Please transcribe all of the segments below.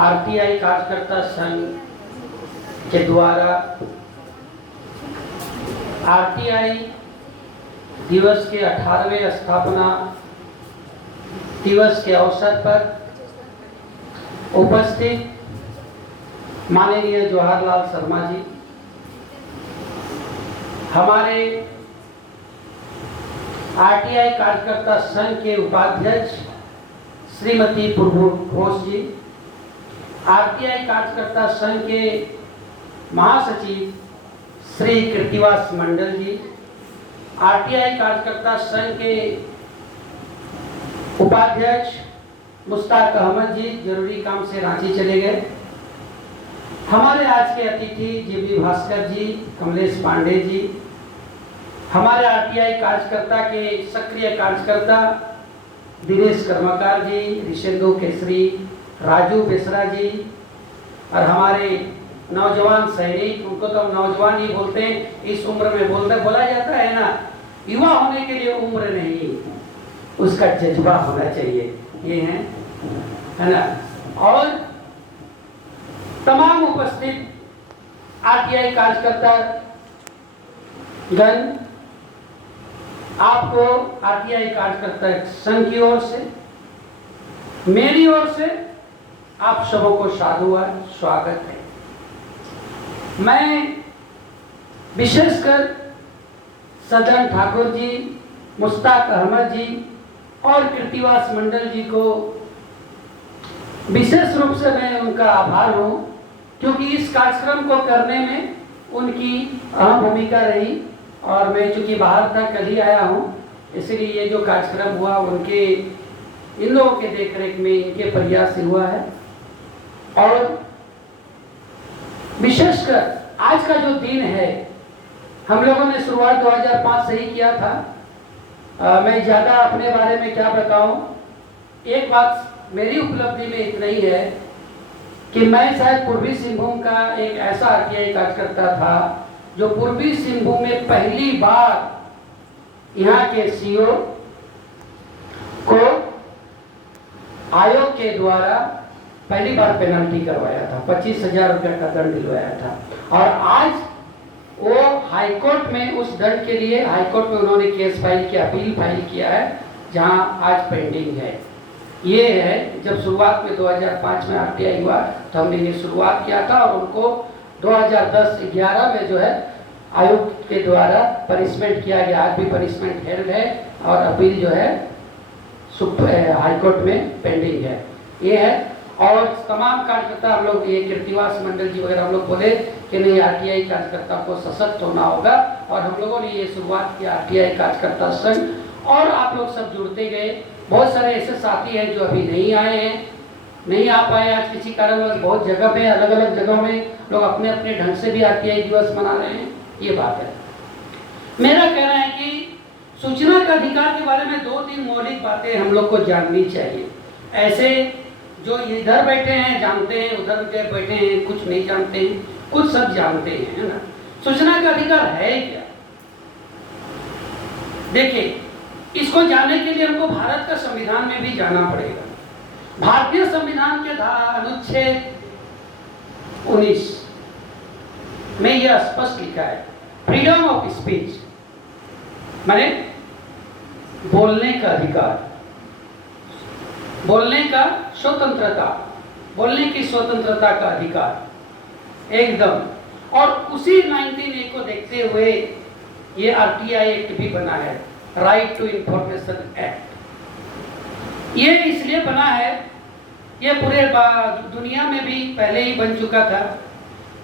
RTI कार्यकर्ता संघ के द्वारा आरटीआई दिवस के 18वें स्थापना दिवस के अवसर पर उपस्थित माननीय जवाहरलाल शर्मा जी, हमारे आरटीआई कार्यकर्ता संघ के उपाध्यक्ष श्रीमती प्रभु घोष जी, आरटीआई कार्यकर्ता संघ के महासचिव श्री कृतिवास मंडल जी, आरटीआई कार्यकर्ता संघ के उपाध्यक्ष मुश्ताक अहमद जी जरूरी काम से रांची चले गए। हमारे आज के अतिथि जीबी भास्कर जी, कमलेश पांडे जी, हमारे आरटीआई कार्यकर्ता के सक्रिय कार्यकर्ता दिनेश कर्मकार जी, ऋषिंदु केसरी, राजू बेसरा जी, और हमारे नौजवान सैनिक, उनको तो हम नौजवान ही बोलते हैं, इस उम्र में बोला जाता है ना, युवा होने के लिए उम्र नहीं, उसका जज्बा होना चाहिए, ये है ना। और तमाम उपस्थित आरटीआई कार्यकर्ता गण, आपको आरटीआई कार्यकर्ता संघ की ओर से, मेरी ओर से आप सबों को साधुवाद स्वागत है। मैं विशेषकर सदन ठाकुर जी, मुश्ताक अहमद जी और कृतिवास मंडल जी को विशेष रूप से मैं उनका आभार हूँ, क्योंकि इस कार्यक्रम को करने में उनकी अहम भूमिका रही। और मैं चूंकि बाहर था, कल ही आया हूँ, इसलिए ये जो कार्यक्रम हुआ उनके, इन लोगों के देखरेख में, इनके प्रयास से हुआ है। और विशेषकर आज का जो दिन है, हम लोगों ने शुरुआत 2005 से ही किया था। मैं ज़्यादा अपने बारे में क्या बताऊं, एक बात मेरी उपलब्धि में इतना ही है कि मैं शायद पूर्वी सिंहभूम का एक ऐसा आरटीआई कार्यकर्ता था जो पूर्वी सिंहभूम में पहली बार यहाँ के सीओ को आयोग के द्वारा पहली बार पेनल्टी करवाया था, 25,000 रुपये का दंड दिलवाया था। और आज वो हाईकोर्ट में उस दंड के लिए हाईकोर्ट में उन्होंने केस फाइल किया, अपील फाइल किया है, जहां आज पेंडिंग है। ये है, जब शुरुआत में 2005 में आरटीआई हुआ तो हमने ये शुरुआत किया था और उनको 2010-11 में जो है आयोग के द्वारा पनिशमेंट किया गया। आज भी पनिशमेंट हेल्ड है और अपील जो है हाईकोर्ट में पेंडिंग है, ये है। और तमाम कार्यकर्ता हम लोग, ये कृतिवास मंडल जी वगैरह, हम लोग बोले कि नहीं, आरटीआई कार्यकर्ता को सशक्त होना होगा, और हम लोगों ने ये शुरुआत की आरटीआई कार्यकर्ता संघ। और आप लोग सब जुड़ते गए। बहुत सारे ऐसे साथी हैं जो अभी नहीं आए हैं, नहीं आ पाए आज किसी कारणवश। बहुत जगह पे, अलग अलग जगहों में लोग अपने अपने ढंग से भी आरटीआई दिवस मना रहे हैं, ये बात है। मेरा कहना है कि सूचना का अधिकार के बारे में 2-3 मौलिक बातें हम लोग को जाननी चाहिए। ऐसे जो इधर बैठे हैं जानते हैं, उधर बैठे हैं कुछ नहीं जानते हैं, कुछ सब जानते हैं, है ना। सूचना का अधिकार है क्या? देखिए, इसको जानने के लिए हमको भारत का संविधान में भी जाना पड़ेगा। भारतीय संविधान के अनुच्छेद 19 में यह स्पष्ट लिखा है, फ्रीडम ऑफ स्पीच, माने बोलने का अधिकार, बोलने का स्वतंत्रता, बोलने की स्वतंत्रता का अधिकार एकदम। और उसी 19A को देखते हुए ये आरटीआई एक्ट भी बना है, राइट टू इंफॉर्मेशन एक्ट। ये इसलिए बना है, ये पूरे दुनिया में भी पहले ही बन चुका था।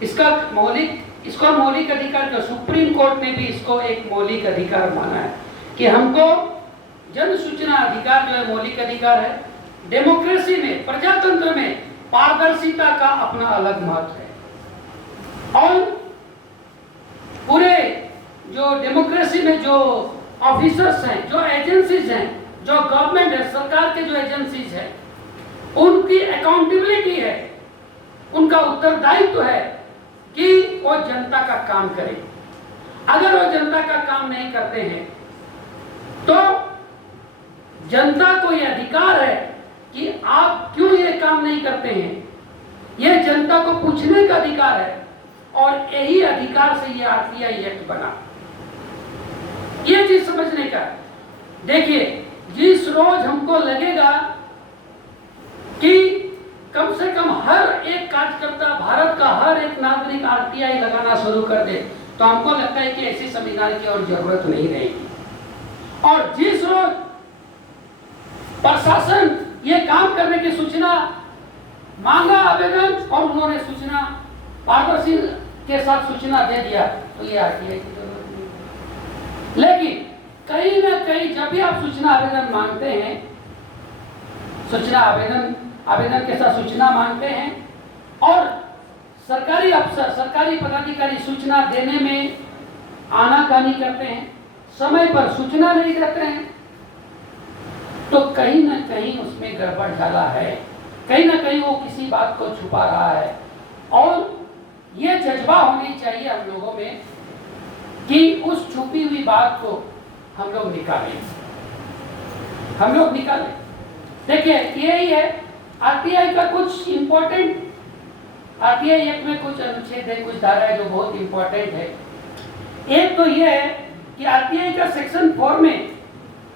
इसको मौलिक अधिकार का सुप्रीम कोर्ट ने भी इसको एक मौलिक अधिकार माना है कि हमको जन सूचना अधिकार जो है मौलिक अधिकार है। डेमोक्रेसी में, प्रजातंत्र में पारदर्शिता का अपना अलग महत्व है। और पूरे जो डेमोक्रेसी में जो ऑफिसर्स हैं, जो एजेंसीज हैं, जो गवर्नमेंट है, सरकार के जो एजेंसीज हैं, उनकी अकाउंटेबिलिटी है, उनका उत्तरदायित्व है कि वो जनता का काम करें। अगर वो जनता का काम नहीं करते हैं तो जनता को यह अधिकार है कि आप क्यों ये काम नहीं करते हैं, ये जनता को पूछने का अधिकार है और यही अधिकार से ये आरटीआई एक्ट बना। ये चीज समझने का। देखिए, जिस रोज हमको लगेगा कि कम से कम हर एक कार्यकर्ता, भारत का हर एक नागरिक आरटीआई लगाना शुरू कर दे, तो हमको लगता है कि ऐसी संविधान की और जरूरत नहीं रहेगी। और जिस रोज प्रशासन ये काम करने की सूचना मांगा आवेदन और उन्होंने सूचना पारदर्शी के साथ सूचना दे दिया, तो ये आरटीआई की जरूरत नहीं। लेकिन कहीं ना कहीं जब भी आप सूचना आवेदन मांगते हैं, सूचना आवेदन के साथ सूचना मांगते हैं और सरकारी अफसर, सरकारी पदाधिकारी सूचना देने में आनाकानी करते हैं, समय पर सूचना नहीं देते हैं, तो कहीं ना कहीं उसमें गड़बड़ झाला है, कहीं ना कहीं वो किसी बात को छुपा रहा है। और ये जज्बा होनी चाहिए हम लोगों में कि उस छुपी हुई बात को हम लोग निकालें। देखिए, यही है आरटीआई का कुछ इंपॉर्टेंट, आरटीआई एक्ट में कुछ अनुच्छेद है, कुछ धारा है जो बहुत इंपॉर्टेंट है। एक तो यह है कि आरटीआई का सेक्शन 4 में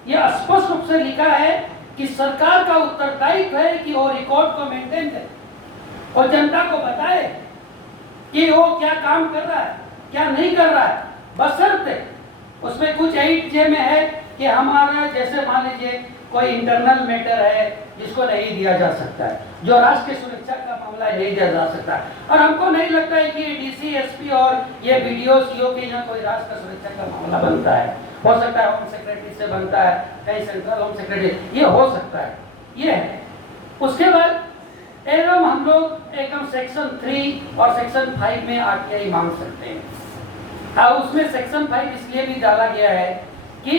यह स्पष्ट रूप से लिखा है कि सरकार का उत्तरदायित्व है कि वो रिकॉर्ड को मेंटेन करे और जनता को बताए कि वो क्या काम कर रहा है, क्या नहीं कर रहा है। बशर्ते उसमें कुछ 8J में है कि हमारा, जैसे मान लीजिए कोई इंटरनल मैटर है जिसको नहीं दिया जा सकता है, जो राष्ट्र की सुरक्षा का मामला है, नहीं दिया जा सकता है। और हमको नहीं लगता है कि डीसी, एसपी और ये बीडीओ, सीओ के यहाँ कोई राष्ट्र का सुरक्षा का मामला बनता है। हो सकता है होम सेक्रेटरी से बनता है, कहीं सेंट्रल होम सेक्रेटरी, ये हो सकता है, ये है। उसके बाद एवं हम लोग एकदम सेक्शन 3 और सेक्शन 5 में आरटीआई मांग सकते हैं। उसमें सेक्शन 5 इसलिए भी डाला गया है कि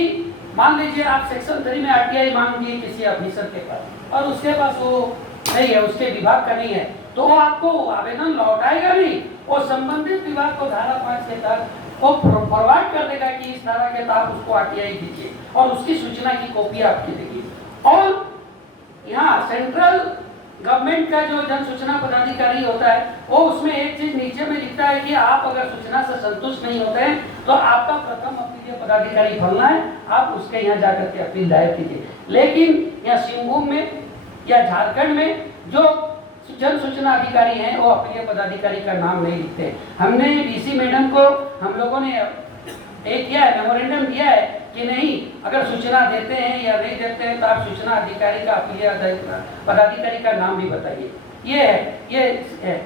मान लीजिए आप सेक्शन 3 में आरटीआई मांग दिए किसी ऑफिसर के पास और उसके पास वो नहीं है, उसके विभाग का नहीं है, तो वो आपको आवेदन लौटाएगा नहीं, वो संबंधित विभाग को धारा 5 के तहत वो फॉरवर्ड कर देगा कि इस धारा के तहत उसको आरटीआई दीजिए और उसकी सूचना की कॉपी आपकी देगी। और यहाँ सेंट्रल गवर्नमेंट का जो जन सूचना पदाधिकारी होता है, वो उसमें एक चीज नीचे में लिखता है कि आप अगर सूचना से संतुष्ट नहीं होते हैं तो आपका प्रथम अपीलीय पदाधिकारी फलना है, आप उसके यहाँ जाकर के अपील दायर कीजिए। लेकिन यहाँ सिंहभूम में या झारखंड में जो जन सूचना अधिकारी हैं वो अपीलीय पदाधिकारी का नाम नहीं लिखते। हमने डीसी मैडम को, हम लोगों ने एक किया है, मेमोरेंडम दिया है कि नहीं, अगर सूचना देते हैं या नहीं देते हैं तो आप सूचना अधिकारी का, अपीलीय पदाधिकारी का नाम भी बताइए। ये है, ये है।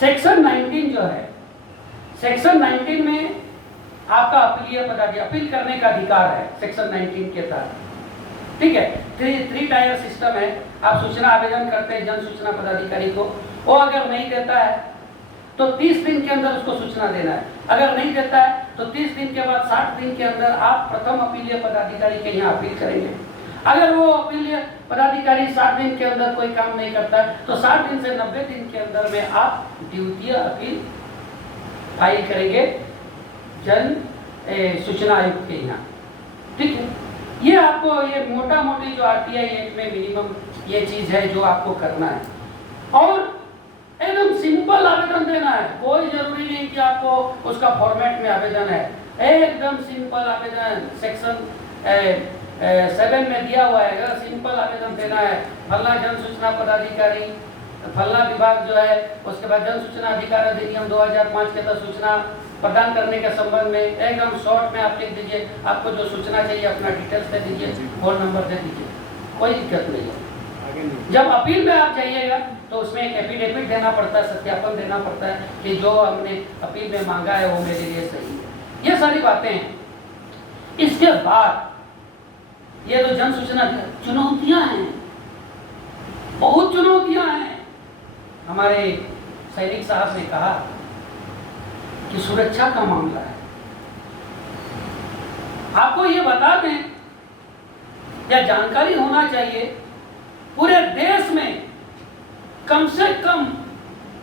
सेक्शन 19 जो है, सेक्शन 19 में आपका अपीलीय पदाधिकारी अपील करने का अधिकार है सेक्शन 19 के तहत, ठीक है। 3 टायर सिस्टम है। आप सूचना आवेदन करते हैं जन सूचना पदाधिकारी को, वो अगर नहीं देता है तो 30 दिन के अंदर उसको सूचना देना है। अगर नहीं देता है तो 30 दिन के बाद 60 दिन के अंदर आप प्रथम अपीलीय पदाधिकारी के यहाँ अपील करेंगे। अगर वो अपीलीय पदाधिकारी 60 दिन के अंदर कोई काम नहीं करता तो 60 दिन से 90 दिन के अंदर में आप द्वितीय अपील फाइल करेंगे जन सूचना आयुक्त के यहाँ, ठीक है। ये आपको, ये मोटा मोटी जो आरटीआई एक्ट में मिनिमम ये चीज है जो आपको करना है। और एकदम सिंपल आवेदन देना है, कोई जरूरी नहीं कि आपको उसका फॉर्मेट में आवेदन है, एकदम सिंपल आवेदन सेक्शन 7 में दिया हुआ है। अगर सिंपल आवेदन देना है, फलना जन सूचना पदाधिकारी, फलना विभाग जो है, उसके बाद जन सूचना अधिकार अधिनियम 2005 के तहत सूचना प्रदान करने के संबंध में एकदम शॉर्ट में आप लिख दीजिए, आपको जो सूचना चाहिए अपना डिटेल्स दे दीजिए, फोन नंबर दे दीजिए, कोई दिक्कत नहीं है। जब अपील में आप जाइएगा तो उसमें एक एफिडेविट देना पड़ता है, सत्यापन देना पड़ता है कि जो हमने अपील में मांगा है वो मेरे लिए सही है। ये सारी बातें हैं। इसके बाद ये तो जन सूचना चुनौतियां हैं, बहुत चुनौतियां हैं। हमारे सैनिक साहब ने कहा कि सुरक्षा का मामला है। आपको ये बता दें या जानकारी होना चाहिए, पूरे देश में कम से कम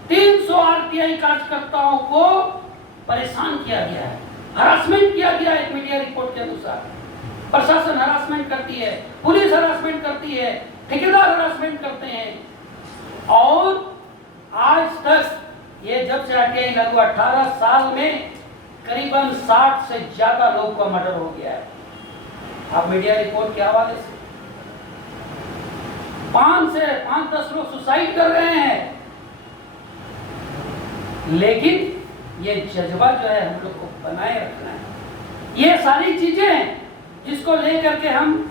300 आरटीआई कार्यकर्ताओं को परेशान किया गया है, हरासमेंट किया गया है। एक मीडिया रिपोर्ट के अनुसार प्रशासन हरासमेंट करती है, पुलिस हरासमेंट करती है, ठेकेदार हरासमेंट करते हैं। और आज ये जब से आरटीआई लागू 18 साल में करीबन 60 से ज्यादा लोगों का मर्डर हो गया है। आप मीडिया रिपोर्ट के हवाले से 5-10 लोग सुसाइड कर रहे हैं। लेकिन ये जज्बा जो है हम लोग को बनाए रखना है। ये सारी चीजें हैं जिसको लेकर के हमें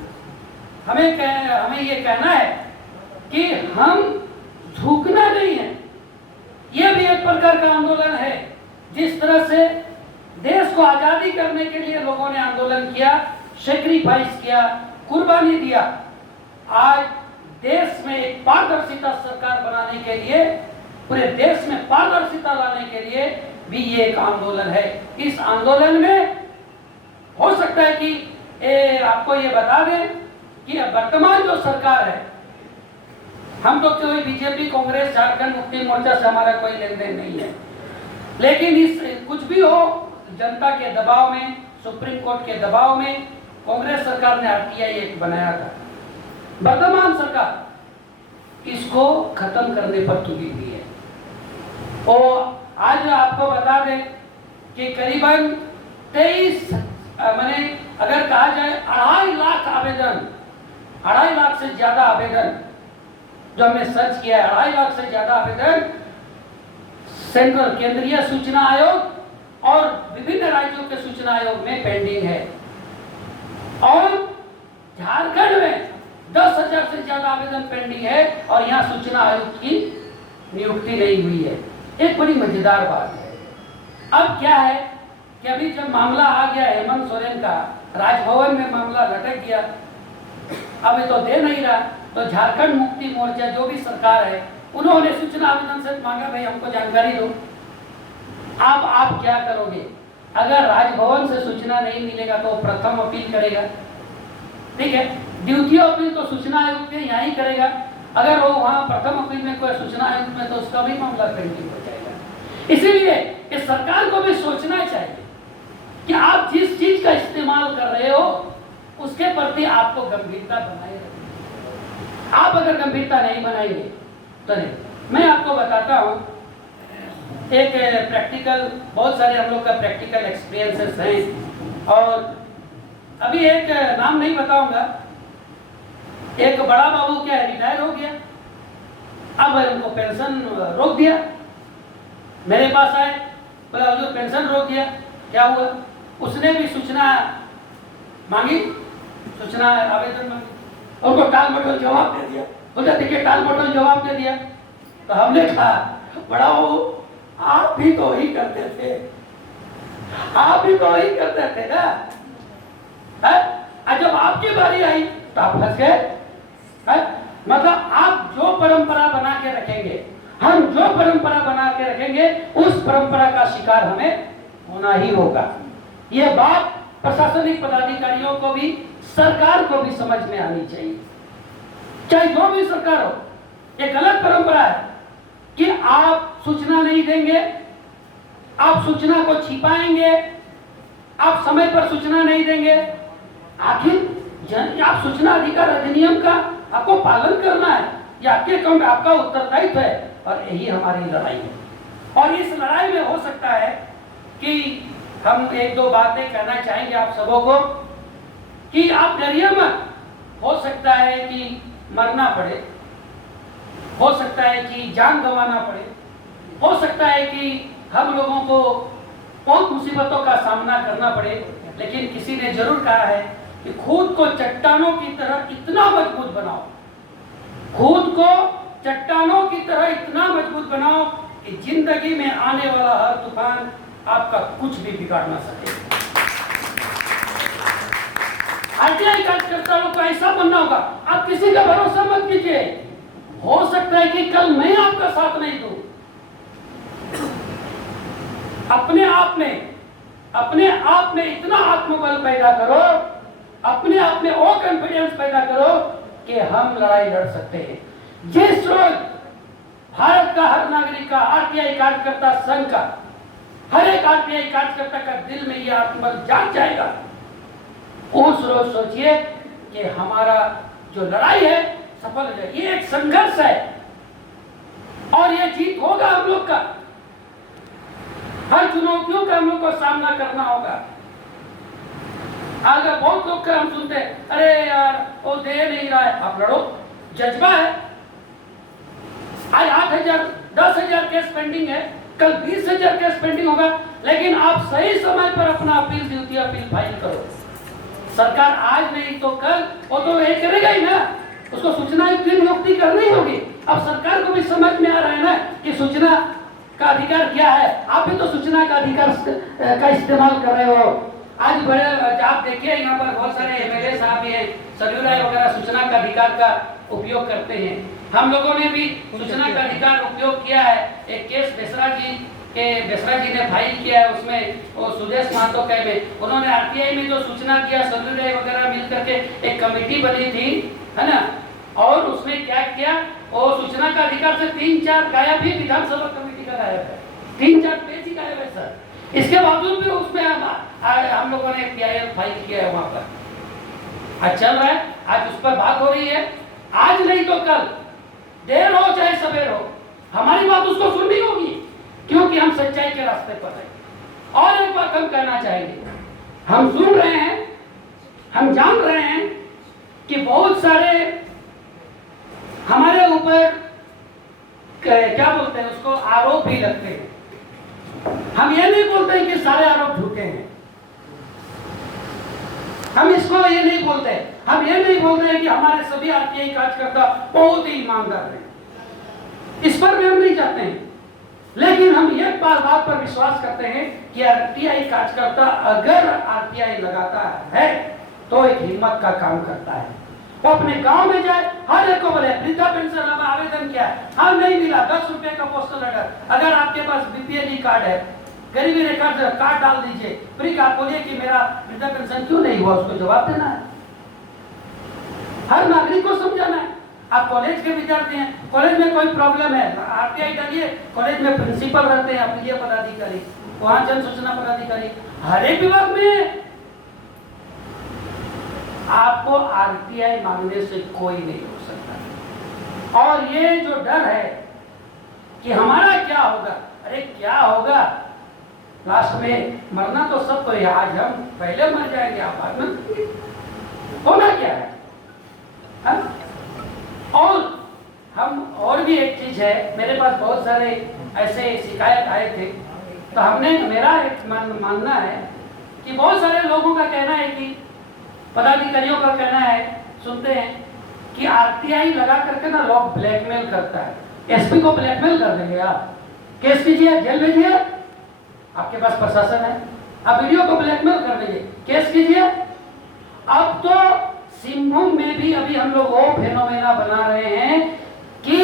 ये कहना है कि हम झुकना नहीं है। ये भी एक प्रकार का आंदोलन है। जिस तरह से देश को आजादी करने के लिए लोगों ने आंदोलन किया, सेक्रीफाइस किया, कुर्बानी दिया, आज देश में एक पारदर्शिता सरकार बनाने के लिए, पूरे देश में पारदर्शिता लाने के लिए भी ये एक आंदोलन है। इस आंदोलन में हो सकता है कि आपको ये बता दें कि वर्तमान जो सरकार है, हम तो कोई बीजेपी, कांग्रेस, झारखंड मुक्ति मोर्चा से हमारा कोई लेन देन नहीं है, लेकिन इस कुछ भी हो, जनता के दबाव में, सुप्रीम कोर्ट के दबाव में कांग्रेस सरकार ने आरटीआई एक्ट बनाया था। वर्तमान सरकार इसको खत्म करने पर तुली हुई है। और आज आपको बता दें कि करीबन 23 मैंने अगर कहा जाए 2.5 लाख आवेदन, 2.5 लाख से ज्यादा आवेदन जो हमने सर्च किया है, 2.5 लाख से ज्यादा आवेदन सेंट्रल केंद्रीय सूचना आयोग और विभिन्न राज्यों के सूचना आयोग में पेंडिंग है। और झारखंड में 10,000 से ज्यादा आवेदन पेंडिंग है और यहाँ सूचना आयोग की नियुक्ति नहीं हुई है। एक बड़ी मजेदार बात है। अब क्या है कि अभी जब मामला आ गया हेमंत सोरेन का, राजभवन में मामला लटक गया, अब ये तो दे नहीं रहा, तो झारखंड मुक्ति मोर्चा जो भी सरकार है, उन्होंने सूचना आवेदन से मांगा, भाई हमको जानकारी दो। अब आप क्या करोगे? अगर राजभवन से सूचना नहीं मिलेगा तो प्रथम अपील करेगा, ठीक है, द्वितीय अपील तो सूचना आयोग में यहाँ ही करेगा। अगर वो वहाँ प्रथम अपील में कोई सूचना आयोग में, तो उसका भी मामला पेंडिंग हो जाएगा। इसीलिए इस सरकार को भी सोचना चाहिए कि आप जिस चीज का इस्तेमाल कर रहे हो उसके प्रति आपको गंभीरता बनाए रखनी। आप अगर गंभीरता नहीं बनाएंगे तो नहीं। मैं आपको बताता हूँ एक प्रैक्टिकल, बहुत सारे हम लोग का प्रैक्टिकल एक्सपीरियंसेस हैं। और अभी एक नाम नहीं बताऊंगा, एक बड़ा बाबू क्या है, रिटायर हो गया, अब उनको पेंशन रोक दिया। मेरे पास आए, बोला जो पेंशन रोक दिया, क्या हुआ? उसने भी सूचना मांगी, सूचना आवेदन मांगी, उनको टाल मटोल जवाब दे दिया। बोला देखिए टाल मटोल जवाब दे दिया। तो हमने कहा बड़ा बाबू आप भी तो वही करते थे, आप भी तो वही करते थे ना, जब आपकी बारी आई तो आप फंस गए। मतलब आप जो परंपरा बना के रखेंगे, हम जो परंपरा बना के रखेंगे, उस परंपरा का शिकार हमें होना ही होगा। यह बात प्रशासनिक पदाधिकारियों को भी, सरकार को भी समझ में आनी चाहिए। चाहे जो भी सरकार हो, एक गलत परंपरा है कि आप सूचना नहीं देंगे, आप सूचना को छिपाएंगे, आप समय पर सूचना नहीं देंगे। आखिर आप सूचना अधिकार अधिनियम का आपको पालन करना है, यह आपके अकाउंट आपका उत्तरदायित्व है। और यही हमारी लड़ाई है। और इस लड़ाई में हो सकता है कि हम 1-2 बातें कहना चाहेंगे आप सबों को कि आप डरिए मत। हो सकता है कि मरना पड़े, हो सकता है कि जान गंवाना पड़े, हो सकता है कि हम लोगों को बहुत मुसीबतों का सामना करना पड़े, लेकिन किसी ने जरूर कहा है कि खुद को चट्टानों की तरह इतना मजबूत बनाओ, खुद को चट्टानों की तरह इतना मजबूत बनाओ कि जिंदगी में आने वाला हर तूफान आपका कुछ भी बिगाड़ ना सके। आरटीआई कार्यकर्ताओं को ऐसा बनना होगा। आप किसी का भरोसा मत कीजिए, हो सकता है कि कल मैं आपका साथ नहीं दूं। अपने आप में इतना आत्मबल पैदा करो, अपने आप में वो कॉन्फिडेंस पैदा करो कि हम लड़ाई लड़ सकते हैं। जिस रोज भारत का हर नागरिक का, आरटीआई कार्यकर्ता संघ का, हर एक आरटीआई कार्यकर्ता का दिल में यह आत्मबल जाग जाएगा, उस रोज सोचिए कि हमारा जो लड़ाई है सफल है। ये एक संघर्ष है और ये जीत होगा हम लोग का। को सामना करना होगा। अगर बहुत लोग हम सुनते हैं, अरे यार वो दे नहीं रहा है, आप लड़ो, जज्बा है। आज 8,000 10,000 केस पेंडिंग है, कल 20,000 केस पेंडिंग होगा, लेकिन आप सही समय पर अपना अपील ड्यूटी अपील फाइल करो। सरकार आज नहीं तो कल वो तो यही करेगा ही ना, उसको सूचना आयुक्त की नियुक्ति करनी होगी। अब सरकार को भी समझ में आ रहा है ना कि सूचना का अधिकार क्या है। आप भी तो सूचना का अधिकार का इस्तेमाल कर रहे हो। आज बड़े आप देखिए यहाँ पर बहुत सारे एमएलए साहब भी हैं, सरयू राय वगैरह सूचना का अधिकार का उपयोग करते हैं। हम लोगों ने भी सूचना का अधिकार उपयोग किया है। एक केस बेसरा जी ने फाइल किया है, उसमें वो सुदेश महतो के में उन्होंने आरटीआई में जो सूचना किया, सरयू राय वगैरह मिल करके एक कमेटी बनी थी, है ना, और उसमें क्या किया, वो सूचना का अधिकार से 3-4 गायब ही विधानसभा कमेटी का गायब है, 3-4 पेज ही गायब है सर। इसके बावजूद भी उसमें हम लोगों ने पीआईएल फाइल किया है वहां पर। आज चल रहा है, आज उस पर बात हो रही है। आज नहीं तो कल, देर हो चाहे सवेर हो, हमारी बात उसको सुननी होगी, क्योंकि हम सच्चाई के रास्ते पर हैं। और एक बात हम कहना चाहेंगे, हम सुन रहे हैं, हम जान रहे हैं कि बहुत सारे हमारे ऊपर क्या बोलते हैं उसको, आरोप भी लगते हैं। हम ये नहीं बोलते हैं कि सारे आरोप झूठे हैं, हम इसको ये नहीं बोलते, हम ये नहीं बोलते हैं कि हमारे सभी आरटीआई कार्यकर्ता बहुत ही ईमानदार हैं, इस पर भी हम नहीं चाहते हैं। लेकिन हम एक बात पर विश्वास करते हैं कि आरटीआई कार्यकर्ता अगर आरटीआई लगाता है तो एक हिम्मत का काम करता है। वो अपने गांव में जाए, हर एक को बोले वृद्धा पेंशन अब आवेदन क्या है, हाँ नहीं मिला, 10 रुपए का पोस्टल ऑर्डर, अगर आपके पास बीपीएल कार्ड है, गरीबी रेखा से कार्ड डाल दीजिए, फिर आप बोलिए कि मेरा वृद्धा पेंशन क्यों नहीं हुआ, उसको जवाब देना है। हर नागरिक को समझाना है। आप कॉलेज के विद्यार्थी हैं, कॉलेज में कोई प्रॉब्लम है, आरटीआई डालिए, कॉलेज में प्रिंसिपल रहते हैं, अपीलीय पदाधिकारी, वहां जन सूचना पदाधिकारी, हर एक विभाग में आपको आरटीआई मांगने से कोई नहीं हो सकता। और ये जो डर है कि हमारा क्या होगा, अरे क्या होगा, लास्ट में मरना तो सबको है, आज हम पहले मर जाएंगे, आप बाद में, होना क्या है, हा? और हम और भी एक चीज है, मेरे पास बहुत सारे ऐसे शिकायत आए थे, तो हमने, मेरा एक मानना है कि बहुत सारे लोगों का कहना है कि पदाधिकारियों का कहना है, सुनते हैं कि आरटीआई लगा करके ना लोग ब्लैकमेल करता है, एसपी को ब्लैकमेल कर देंगे, आप केस कीजिए, जेल भेजिए, आपके पास प्रशासन है, आप वीडियो को ब्लैकमेल कर देंगे, केस कीजिए। अब तो सिंहभूम में भी अभी हम लोग वो फेनोमेना बना रहे हैं कि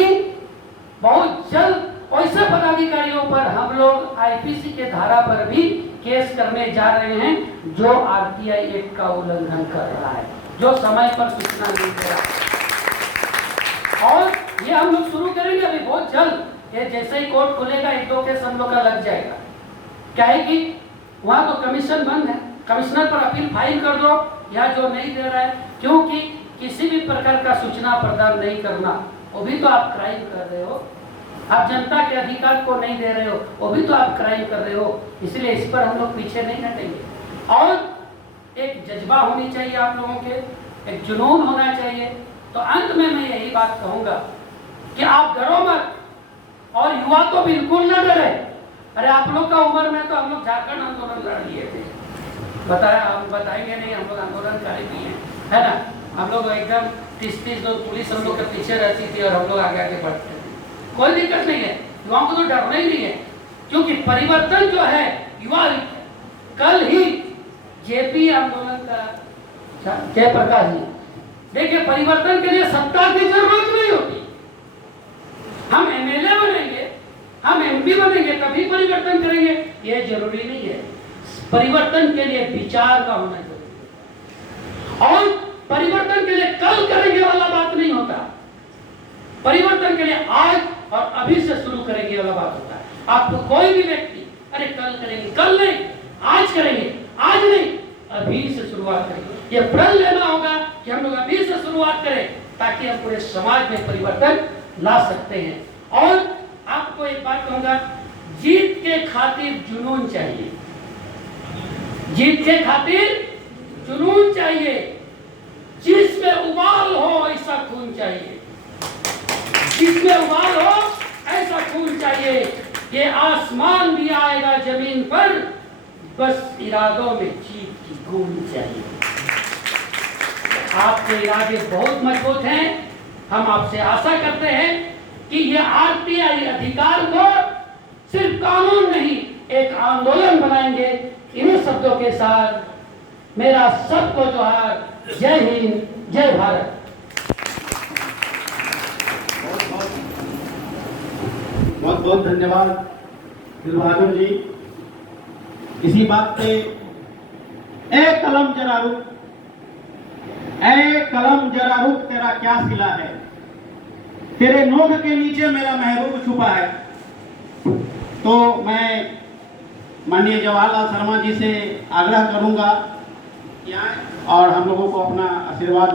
बहुत जल्द ऐसे पदाधिकारियों पर हम लोग आईपीसी के धारा पर भी केस करने जा रहे हैं जो आरटीआई एक्ट का उल्लंघन कर रहा है, जो समय पर सूचना नहीं दे रहा। और ये हम लोग शुरू करेंगे अभी बहुत जल्द, ये जैसे ही कोर्ट खुलेगा 1-2 केस हम लोग का लग जाएगा। क्या है कि वहां तो कमीशन बंद है, कमिश्नर पर अपील फाइल कर दो, या जो नहीं दे रहा है, क्योंकि किसी भी प्रकार का सूचना प्रदान नहीं करना वो भी तो आप क्राइम कर रहे हो, आप जनता के अधिकार को नहीं दे रहे हो, वो भी तो आप क्राइम कर रहे हो। इसलिए इस पर हम लोग पीछे नहीं हटेंगे। और एक जज्बा होनी चाहिए आप लोगों के, एक जुनून होना चाहिए। तो अंत में मैं यही बात कहूंगा कि आप डरो मत, और युवा तो बिल्कुल न डरे। अरे आप लोग का उम्र में तो हम लोग झारखंड आंदोलन लड़ लिए थे, बताया, हम बताएंगे नहीं, हम लोग आंदोलनकारी भी हैं, है ना। हम लोग एकदम 30 लोग, पुलिस हम लोग के पीछे रहती थी और हम लोग आगे आगे बढ़ते थे, कोई दिक्कत नहीं है। युवाओं को तो डरना ही नहीं है, क्योंकि परिवर्तन जो है युवा ही है। कल ही जेपी आंदोलन का जयप्रकाश जी, देखिए परिवर्तन के लिए सत्ता की जरूरत नहीं होती, हम एमएलए बनेंगे, हम एमपी बनेंगे तभी परिवर्तन करेंगे, यह जरूरी नहीं है। परिवर्तन के लिए विचार का होना जरूरी है, और परिवर्तन के लिए कल करेंगे वाला बात नहीं होता, परिवर्तन के लिए आज और अभी से शुरू करेंगे वाला बात होता है। आपको कोई भी व्यक्ति अरे कल करेंगे, कल नहीं, आज करेंगे, आज नहीं, अभी से शुरुआत करेंगे। ये प्रण लेना होगा कि हम लोग अभी से शुरुआत करें, ताकि हम पूरे समाज में परिवर्तन ला सकते हैं। और आपको एक बात कहूंगा, जीत के खातिर जुनून चाहिए, जीत के खातिर जुनून चाहिए, जिसमें उबाल हो ऐसा खून चाहिए, जिसमें उबाल हो ऐसा खून चाहिए। ये आसमान भी आएगा जमीन पर, बस इरादों में जीत की गूंज चाहिए। आपके इरादे बहुत मजबूत हैं। हम आपसे आशा करते हैं कि ये आरटीआई अधिकार को सिर्फ कानून नहीं, एक आंदोलन बनाएंगे। इन्हीं शब्दों के साथ मेरा सबको जोहार। जय हिंद, जय भारत। बहुत बहुत धन्यवाद दिल बहादुर जी। इसी बात पे ए कलम जरा रुक, ए कलम जरा रुक, तेरा क्या सिला है, तेरे नोक के नीचे मेरा महबूब छुपा है। तो मैं माननीय जवाहरलाल शर्मा जी से आग्रह करूंगा कि आए और हम लोगों को अपना आशीर्वाद